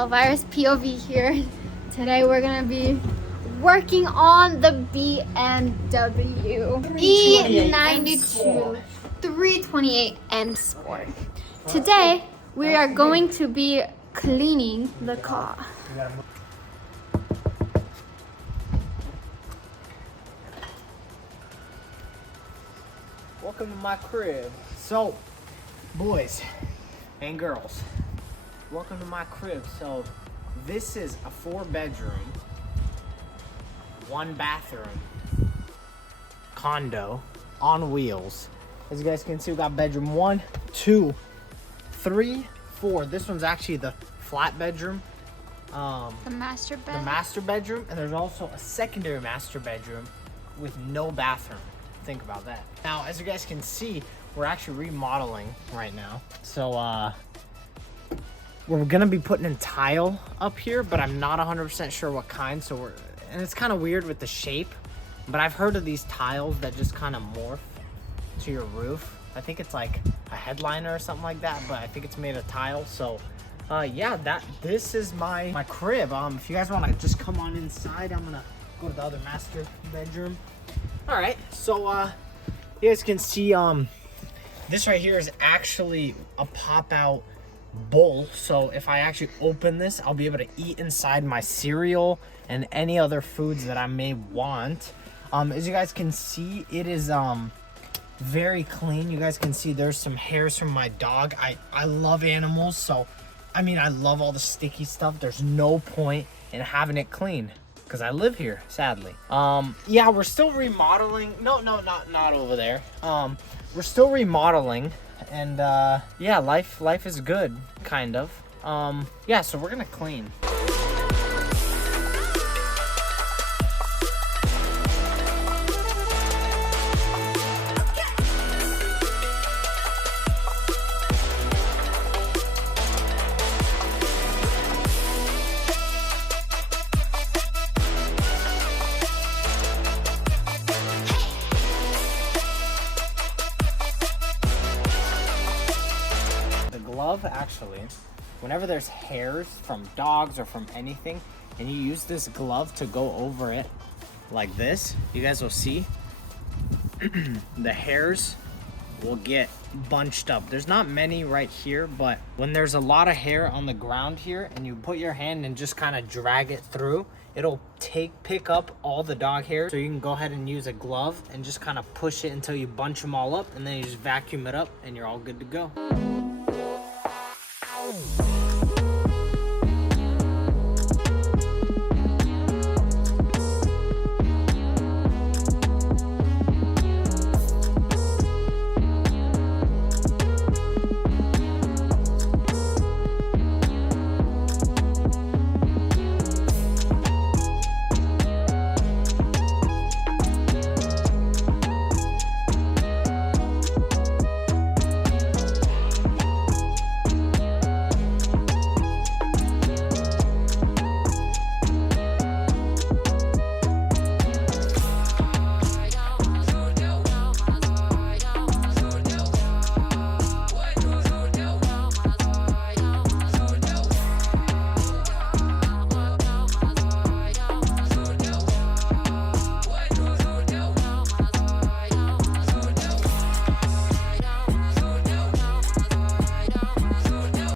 Elvira's POV here. Today we're gonna be working on the Bmw E92 328 M Sport. Today we are going to be cleaning the car. Welcome to my crib. So, boys and girls, welcome to my crib. So, this is a 4-bedroom, 1-bathroom condo on wheels. As you guys can see, we got bedroom 1, 2, 3, 4. This one's actually the flat bedroom. The master bed. The master bedroom, and there's also a secondary master bedroom with no bathroom. Think about that. Now, as you guys can see, we're actually remodeling right now. So, we're gonna be putting in tile up here, but I'm not 100% sure what kind. So and it's kind of weird with the shape, but I've heard of these tiles that just kind of morph to your roof. I think it's like a headliner or something like that, but I think it's made of tile. So, yeah, this is my crib. If you guys want to just come on inside, I'm gonna go to the other master bedroom. All right, so you guys can see this right here is actually a pop-out bowl. So if I actually open this, I'll be able to eat inside my cereal and any other foods that I may want. As you guys can see, it is very clean. You guys can see there's some hairs from my dog. I love animals, so I mean, I love all the sticky stuff. There's no point in having it clean because I live here, sadly. Yeah, we're still remodeling. No, not over there. We're still remodeling, and yeah, life is good, kind of. Yeah, so we're gonna clean. Glove, actually, whenever there's hairs from dogs or from anything and you use this glove to go over it like this, you guys will see the hairs will get bunched up. There's not many right here, but when there's a lot of hair on the ground here and you put your hand and just kind of drag it through, it'll pick up all the dog hair. So you can go ahead and use a glove and just kind of push it until you bunch them all up, and then you just vacuum it up and you're all good to go.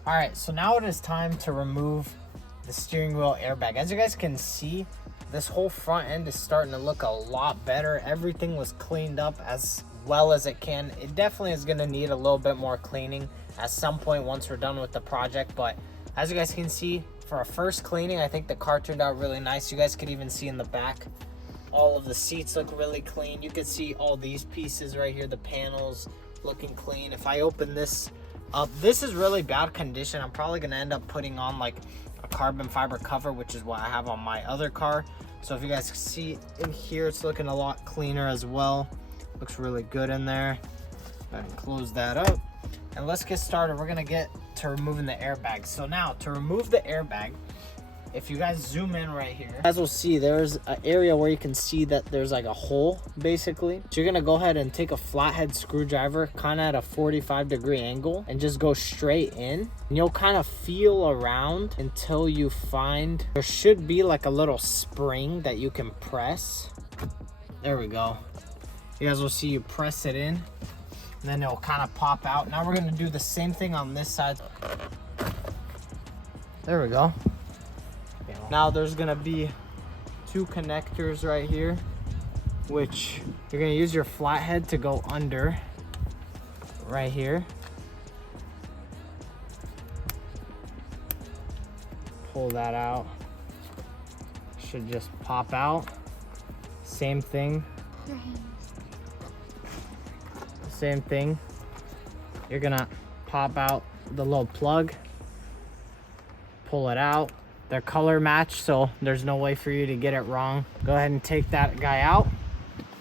Alright, so now it is time to remove the steering wheel airbag. As you guys can see, this whole front end is starting to look a lot better. Everything was cleaned up as well as it can. It definitely is going to need a little bit more cleaning at some point once we're done with the project. But as you guys can see, for a first cleaning, I think the car turned out really nice. You guys could even see in the back, all of the seats look really clean. You can see all these pieces right here, the panels looking clean. If I open this up, this is really bad condition. I'm probably gonna end up putting on like a carbon fiber cover, which is what I have on my other car. So if you guys see in here, it's looking a lot cleaner as well. Looks really good in there. Go ahead and close that up, and let's get started. We're gonna get to removing the airbag. So now, to remove the airbag, if you guys zoom in right here, you guys will see there's an area where you can see that there's like a hole basically. So you're gonna go ahead and take a flathead screwdriver kind of at a 45-degree angle and just go straight in. And you'll kind of feel around until you find there should be like a little spring that you can press. There we go. You guys will see you press it in and then it'll kind of pop out. Now we're gonna do the same thing on this side. There we go. Now there's gonna be 2 connectors right here, which you're gonna use your flathead to go under right here. Pull that out. Should just pop out. Same thing. Same thing. You're gonna pop out the little plug. Pull it out. They're color matched, so there's no way for you to get it wrong. Go ahead and take that guy out.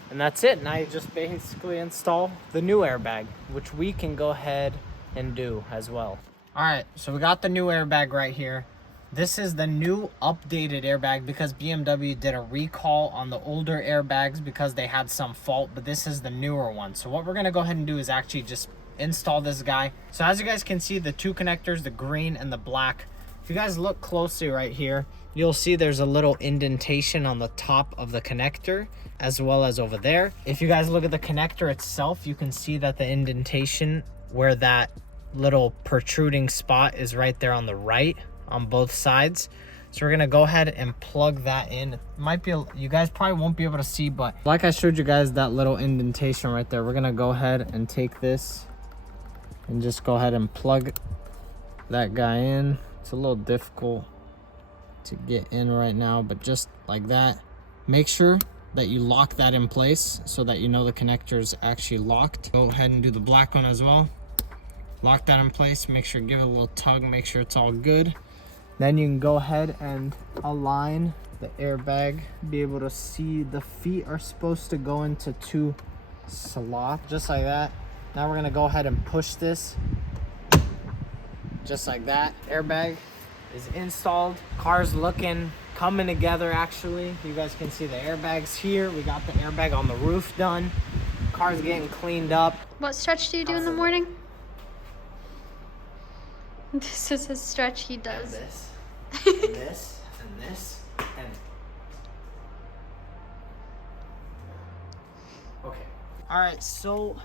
And that's it. Now you just basically install the new airbag, which we can go ahead and do as well. All right, so we got the new airbag right here. This is the new updated airbag because BMW did a recall on the older airbags because they had some fault, but this is the newer one. So what we're gonna go ahead and do is actually just install this guy. So as you guys can see, the 2 connectors, the green and the black. If you guys look closely right here, you'll see there's a little indentation on the top of the connector as well as over there. If you guys look at the connector itself, you can see that the indentation where that little protruding spot is right there on the right on both sides. So we're gonna go ahead and plug that in. It might be, you guys probably won't be able to see, but like I showed you guys that little indentation right there, we're gonna go ahead and take this and just go ahead and plug that guy in. It's a little difficult to get in right now, but just like that. Make sure that you lock that in place so that you know the connector is actually locked. Go ahead and do the black one as well. Lock that in place, make sure, give it a little tug, make sure it's all good. Then you can go ahead and align the airbag. Be able to see the feet are supposed to go into 2 slots, just like that. Now we're gonna go ahead and push this, just like that. Airbag is installed. Car's coming together actually. You guys can see the airbags here. We got the airbag on the roof done. Car's getting cleaned up. What stretch do you do in the morning? This is a stretch he does. And this, and this, and this, and... Okay. All right, so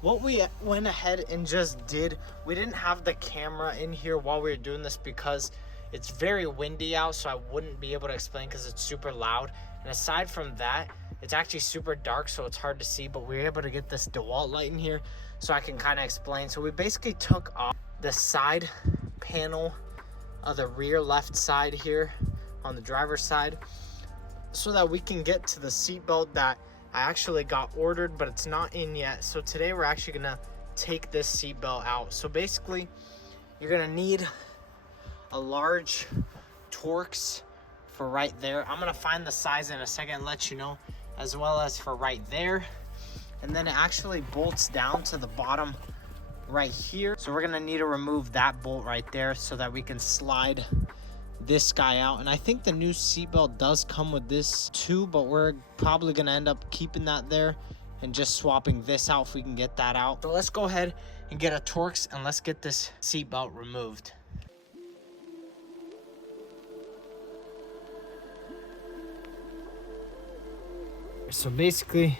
what we went ahead and just did, we didn't have the camera in here while we were doing this because it's very windy out, so I wouldn't be able to explain because it's super loud. And aside from that, it's actually super dark, so it's hard to see, but we were able to get this DeWalt light in here so I can kind of explain. So we basically took off the side panel of the rear left side here on the driver's side so that we can get to the seatbelt that I actually got ordered, but it's not in yet. So today we're actually gonna take this seatbelt out. So basically you're gonna need a large Torx for right there. I'm gonna find the size in a second and let you know, as well as for right there. And then it actually bolts down to the bottom right here. So we're gonna need to remove that bolt right there so that we can slide this guy out. And I think the new seatbelt does come with this too, but we're probably gonna end up keeping that there and just swapping this out if we can get that out. So let's go ahead and get a Torx and let's get this seatbelt removed. So basically,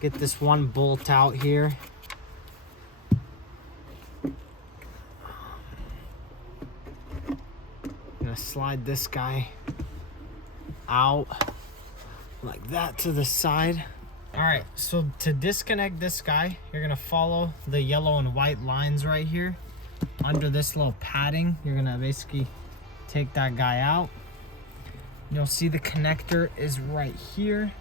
get this one bolt out here. Gonna slide this guy out like that to the side. All right, so to disconnect this guy, you're gonna follow the yellow and white lines right here. Under this little padding, you're gonna basically take that guy out. You'll see the connector is right here.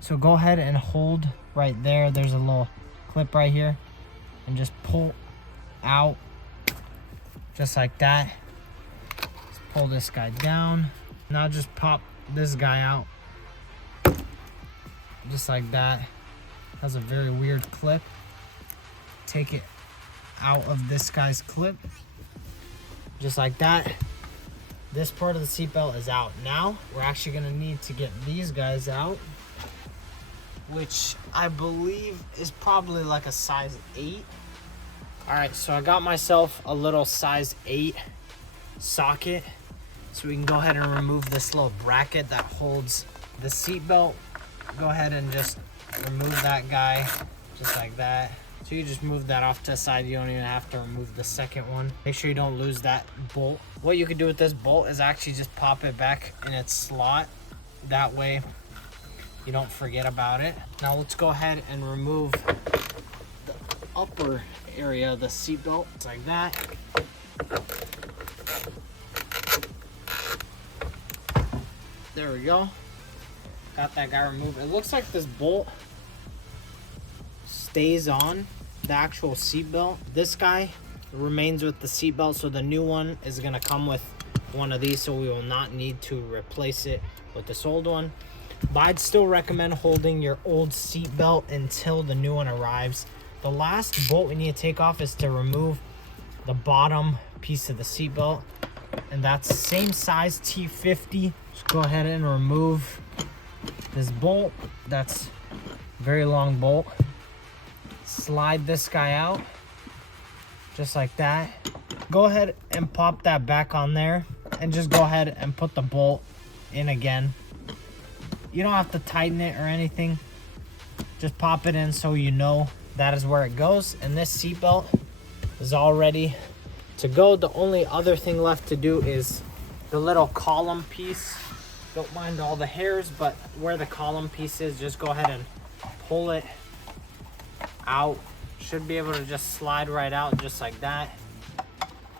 So go ahead and hold right there. There's a little clip right here and just pull out just like that. Let's pull this guy down. Now just pop this guy out just like that. Has a very weird clip. Take it out of this guy's clip just like that. this part of the seatbelt is out. Now we're actually gonna need to get these guys out, which I believe is probably like a size 8. All right, so I got myself a little size 8 socket, so we can go ahead and remove this little bracket that holds the seatbelt. Go ahead and just remove that guy, just like that. So you just move that off to the side. You don't even have to remove the second one. Make sure you don't lose that bolt. What you could do with this bolt is actually just pop it back in its slot. That way you don't forget about it. Now let's go ahead and remove the upper area of the seatbelt. It's like that. There we go. Got that guy removed. It looks like this bolt stays on the actual seatbelt. This guy remains with the seatbelt, so the new one is gonna come with one of these, so we will not need to replace it with this old one. But I'd still recommend holding your old seatbelt until the new one arrives. The last bolt we need to take off is to remove the bottom piece of the seatbelt, and that's the same size T50. Just go ahead and remove this bolt. That's a very long bolt. Slide this guy out just like that. Go ahead and pop that back on there, and just go ahead and put the bolt in again. You don't have to tighten it or anything, just pop it in so you know that is where it goes. And this seatbelt is all ready to go. The only other thing left to do is the little column piece. Don't mind all the hairs, but where the column piece is, just go ahead and pull it out. Should be able to just slide right out just like that.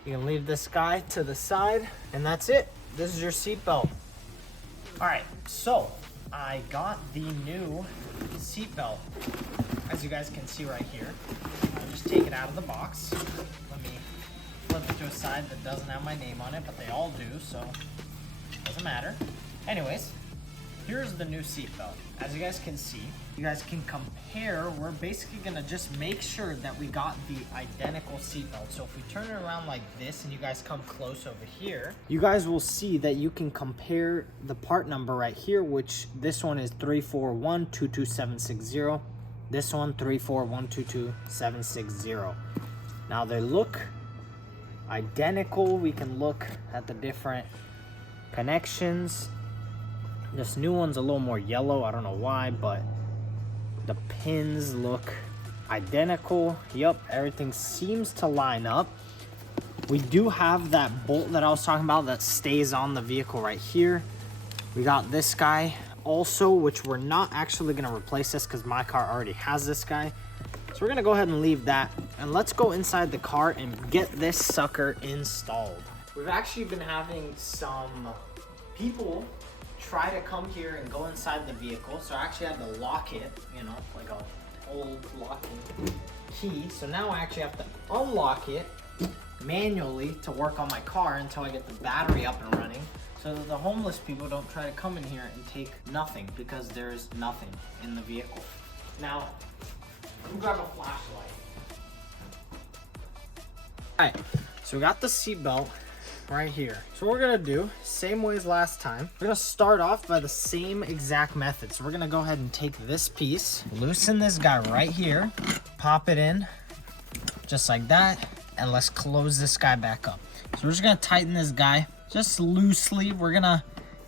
You can leave this guy to the side, and that's it. This is your seatbelt. All right, so I got the new seatbelt. As you guys can see right here, I'll just take it out of the box. Let me flip it to a side that doesn't have my name on it, but they all do, so it doesn't matter. Anyways, here's the new seatbelt. As you guys can see, you guys can compare. We're basically gonna just make sure that we got the identical seatbelt. So if we turn it around like this and you guys come close over here, you guys will see that you can compare the part number right here, which this one is 341-22760. This one, 341-22760. Now they look identical. We can look at the different connections. This new one's a little more yellow, I don't know why, but the pins look identical. Yep, everything seems to line up. We do have that bolt that I was talking about that stays on the vehicle right here. We got this guy also, which we're not actually gonna replace this because my car already has this guy. So we're gonna go ahead and leave that, and let's go inside the car and get this sucker installed. We've actually been having some people try to come here and go inside the vehicle, so I actually had to lock it, you know, like a old locking key. So now I actually have to unlock it manually to work on my car until I get the battery up and running, so that the homeless people don't try to come in here and take nothing, because there's nothing in the vehicle. Now, let me grab a flashlight. All right, so we got the seatbelt right here. So what we're gonna do, same way as last time, we're gonna start off by the same exact method. So we're gonna go ahead and take this piece, loosen this guy right here, pop it in just like that, and let's close this guy back up. So we're just gonna tighten this guy just loosely. We're gonna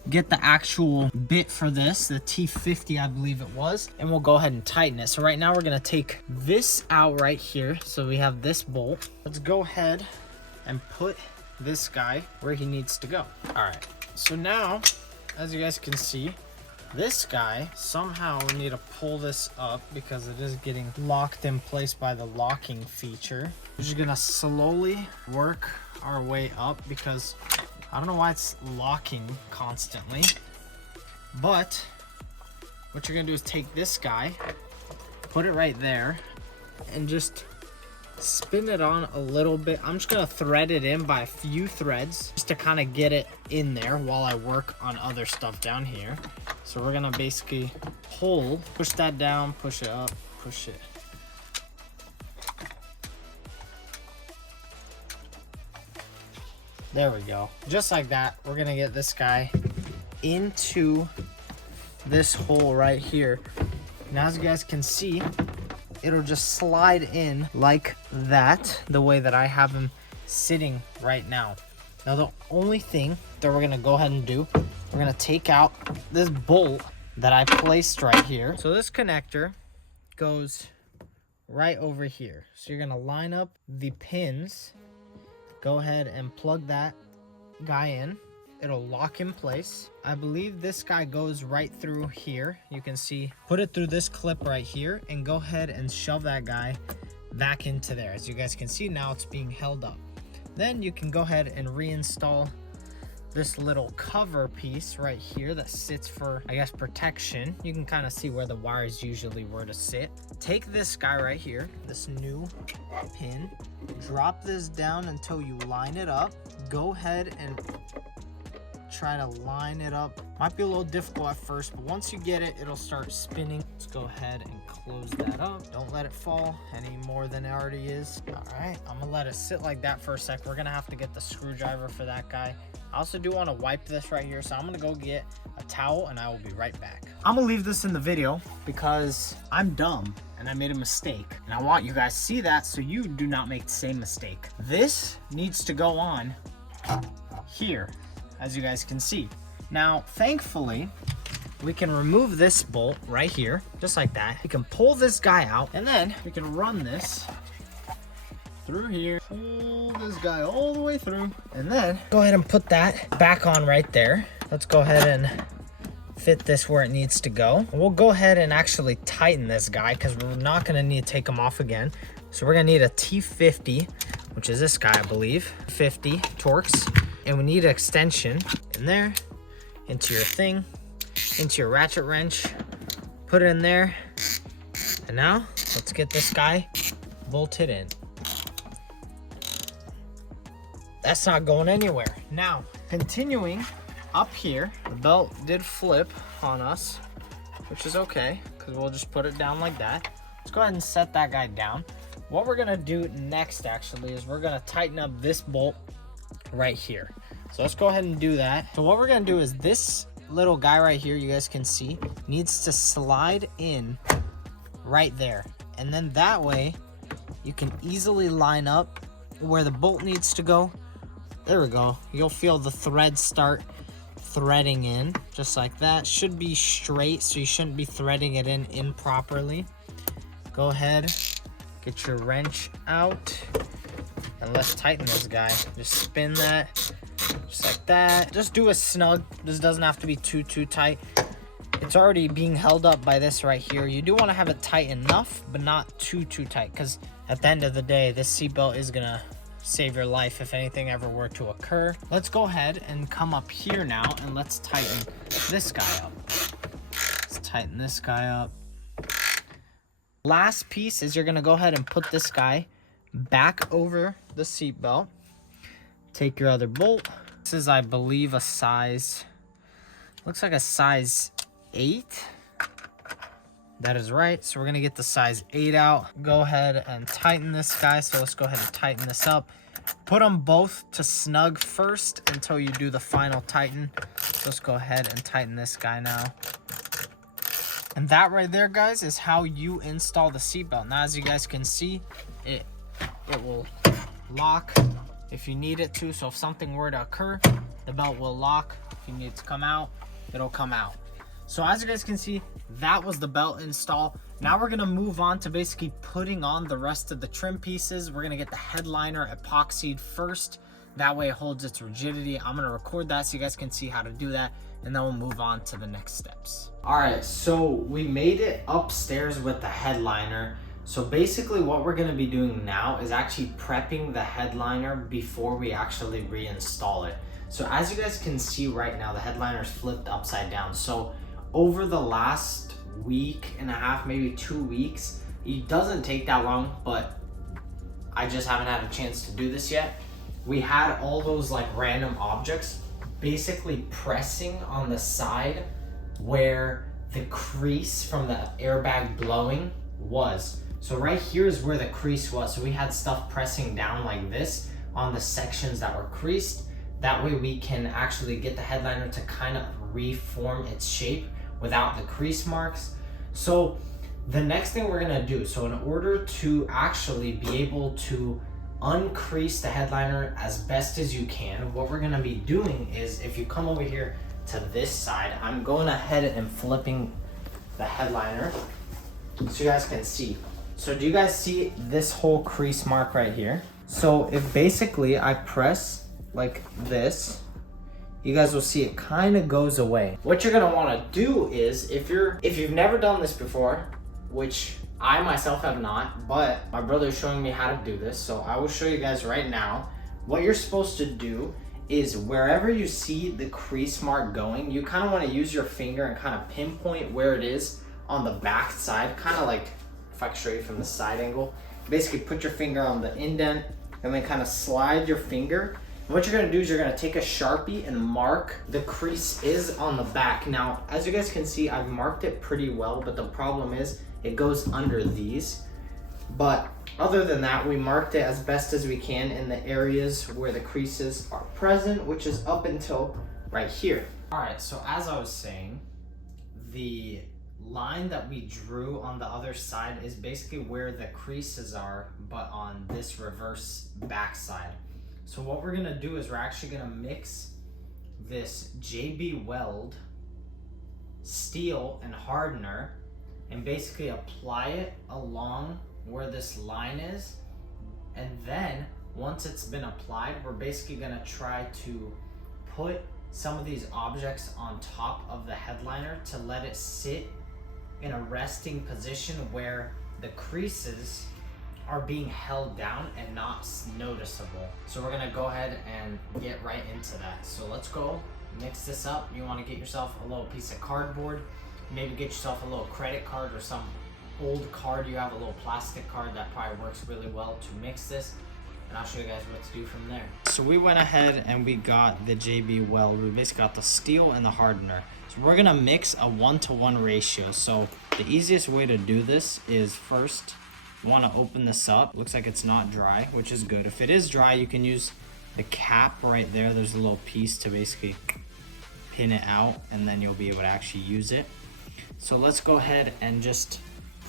get the actual bit for this, the T50 I believe it was, and we'll go ahead and tighten it. So right now we're gonna take this out right here, so we have this bolt. Let's go ahead and put this guy where he needs to go. All right, so now, as you guys can see, this guy, somehow we need to pull this up because it is getting locked in place by the locking feature. We're just gonna slowly work our way up because I don't know why it's locking constantly. But what you're gonna do is take this guy, put it right there, and just spin it on a little bit. I'm just gonna thread it in by a few threads just to kind of get it in there while I work on other stuff down here. So we're gonna basically push that down, push it up, push it. There we go. Just like that, we're gonna get this guy into this hole right here. And as you guys can see, it'll just slide in like that, the way that I have him sitting right now. Now the only thing that we're gonna go ahead and do, we're gonna take out this bolt that I placed right here. So this connector goes right over here. So you're gonna line up the pins, go ahead and plug that guy in. It'll lock in place. I believe this guy goes right through here. You can see, put it through this clip right here and go ahead and shove that guy back into there. As you guys can see now, it's being held up. Then you can go ahead and reinstall this little cover piece right here that sits for, I guess, protection. You can kind of see where the wires usually were to sit. Take this guy right here, this new pin, drop this down until you line it up. Go ahead and try to line it up. Might be a little difficult at first, but once you get it, it'll start spinning. Let's go ahead and close that up. Don't let it fall any more than it already is. All right, I'm gonna let it sit like that for a sec. We're gonna have to get the screwdriver for that guy. I also do want to wipe this right here, so I'm gonna go get a towel and I will be right back. I'm gonna leave this in the video because I'm dumb and I made a mistake, and I want you guys to see that so you do not make the same mistake. This needs to go on here, as you guys can see. Now, thankfully, we can remove this bolt right here, just like that. We can pull this guy out, and then we can run this through here, pull this guy all the way through, and then go ahead and put that back on right there. Let's go ahead and fit this where it needs to go. We'll go ahead and actually tighten this guy because we're not gonna need to take him off again. So we're gonna need a T50, which is this guy, I believe, 50 Torx. And we need an extension in there, into your thing, into your ratchet wrench, put it in there. And now let's get this guy bolted in. That's not going anywhere. Now, continuing up here, the belt did flip on us, which is okay, because we'll just put it down like that. Let's go ahead and set that guy down. What we're gonna do next actually is we're gonna tighten up this bolt right here. So let's go ahead and do that. So what we're gonna do is this little guy right here, you guys can see, needs to slide in right there. And then that way you can easily line up where the bolt needs to go. There we go. You'll feel the thread start threading in just like that. Should be straight, so you shouldn't be threading it in improperly. Go ahead, get your wrench out, and let's tighten this guy. Just spin that just like that. Just do a snug. This doesn't have to be too tight. It's already being held up by this right here. You do want to have it tight enough, but not too tight, because at the end of the day, this seatbelt is gonna save your life if anything ever were to occur. Let's go ahead and come up here now and let's tighten this guy up. Let's tighten this guy up. Last piece is you're gonna go ahead and put this guy back over the seatbelt. Take your other bolt. This is, I believe, a size, looks like a size 8. That is right. So we're gonna get the size 8 out. Go ahead and tighten this guy. So let's go ahead and tighten this up. Put them both to snug first until you do the final tighten. So let's go ahead and tighten this guy now. And that right there, guys, is how you install the seatbelt. Now, as you guys can see, it will lock if you need it to. So if something were to occur, the belt will lock. If you need it to come out, it'll come out. So as you guys can see, that was the belt install. Now we're gonna move on to basically putting on the rest of the trim pieces. We're gonna get the headliner epoxied first. That way it holds its rigidity. I'm gonna record that so you guys can see how to do that, and then we'll move on to the next steps. All right, so we made it upstairs with the headliner. So basically what we're gonna be doing now is actually prepping the headliner before we actually reinstall it. So as you guys can see right now, the headliner is flipped upside down. So over the last week and a half, maybe 2 weeks, it doesn't take that long, but I just haven't had a chance to do this yet. We had all those like random objects basically pressing on the side where the crease from the airbag blowing was. So right here is where the crease was. So we had stuff pressing down like this on the sections that were creased. That way we can actually get the headliner to kind of reform its shape without the crease marks. So the next thing we're gonna do, so in order to actually be able to uncrease the headliner as best as you can, what we're gonna be doing is, if you come over here to this side, I'm going ahead and flipping the headliner so you guys can see. So do you guys see this whole crease mark right here? So if basically I press like this, you guys will see it kind of goes away. What you're gonna want to do is, if you've never done this before, which I myself have not, but my brother is showing me how to do this, so I will show you guys right now. What you're supposed to do is, wherever you see the crease mark going, you kind of want to use your finger and kind of pinpoint where it is on the back side, kind of like, if I can show you from the side angle, basically put your finger on the indent and then kind of slide your finger. And what you're gonna do is you're gonna take a Sharpie and mark the crease is on the back. Now, as you guys can see, I've marked it pretty well, but the problem is it goes under these. But other than that, we marked it as best as we can in the areas where the creases are present, which is up until right here. All right, so as I was saying, the line that we drew on the other side is basically where the creases are, but on this reverse back side. So what we're gonna do is we're actually gonna mix this JB Weld steel and hardener and basically apply it along where this line is. And then once it's been applied, we're basically gonna try to put some of these objects on top of the headliner to let it sit in a resting position where the creases are being held down and not noticeable. So we're gonna go ahead and get right into that. So let's go mix this up. You wanna get yourself a little piece of cardboard, maybe get yourself a little credit card or some old card you have, a little plastic card that probably works really well to mix this, and I'll show you guys what to do from there. So we went ahead and we got the JB Weld. We basically got the steel and the hardener. So we're gonna mix a 1-to-1 ratio. So the easiest way to do this is, first you want to open this up. Looks like it's not dry, which is good. If it is dry, you can use the cap right there. There's a little piece to basically pin it out, and then you'll be able to actually use it. So let's go ahead and just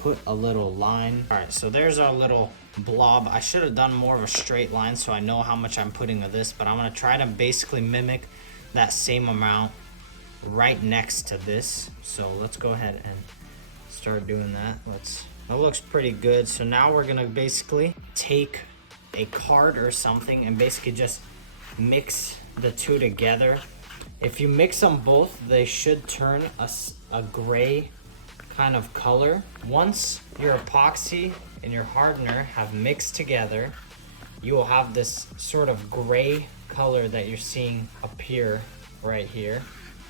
put a little line. All right, so there's our little blob. I should have done more of a straight line so I know how much I'm putting of this, but I'm gonna try to basically mimic that same amount right next to this. So let's go ahead and start doing that. That looks pretty good. So now we're gonna basically take a card or something and basically just mix the two together. If you mix them both, they should turn a gray kind of color. Once your epoxy and your hardener have mixed together, you will have this sort of gray color that you're seeing appear right here.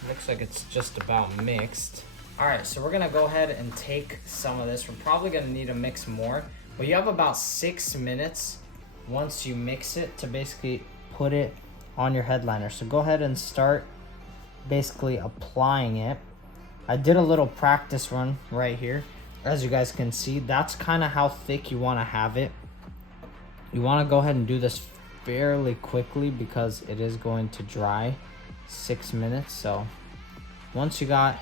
Looks like it's just about mixed. All right, so we're gonna go ahead and take some of this. We're probably gonna need to mix more, but you have about 6 minutes once you mix it to basically put it on your headliner. So go ahead and start basically applying it. I did a little practice run right here. As you guys can see, that's kind of how thick you wanna have it. You wanna go ahead and do this fairly quickly because it is going to dry 6 minutes. So once you got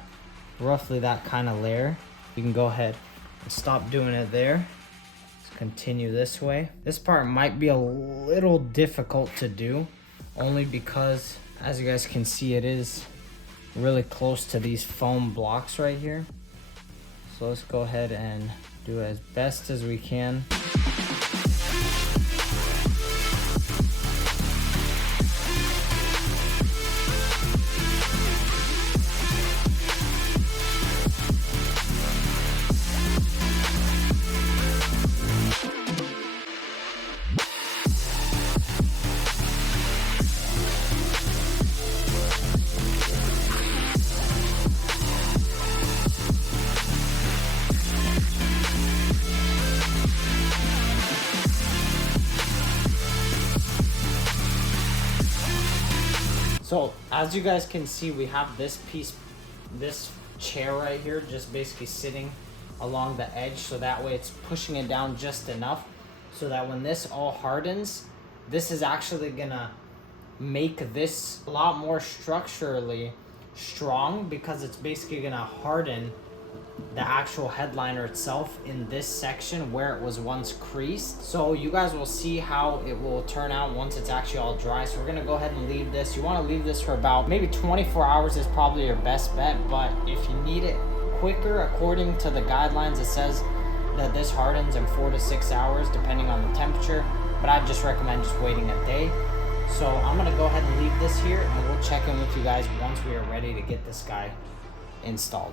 roughly that kind of layer, you can go ahead and stop doing it there. Let's continue this way. This part might be a little difficult to do, only because, as you guys can see, it is really close to these foam blocks right here. So let's go ahead and do it as best as we can. So as you guys can see, we have this piece, this chair right here, just basically sitting along the edge, so that way it's pushing it down just enough so that when this all hardens, this is actually gonna make this a lot more structurally strong, because it's basically gonna harden the actual headliner itself in this section where it was once creased. So you guys will see how it will turn out once it's actually all dry. So we're gonna go ahead and leave this. You wanna leave this for about maybe 24 hours is probably your best bet, but if you need it quicker, according to the guidelines, it says that this hardens in 4 to 6 hours depending on the temperature, but I just recommend just waiting a day. So I'm gonna go ahead and leave this here, and we'll check in with you guys once we are ready to get this guy installed.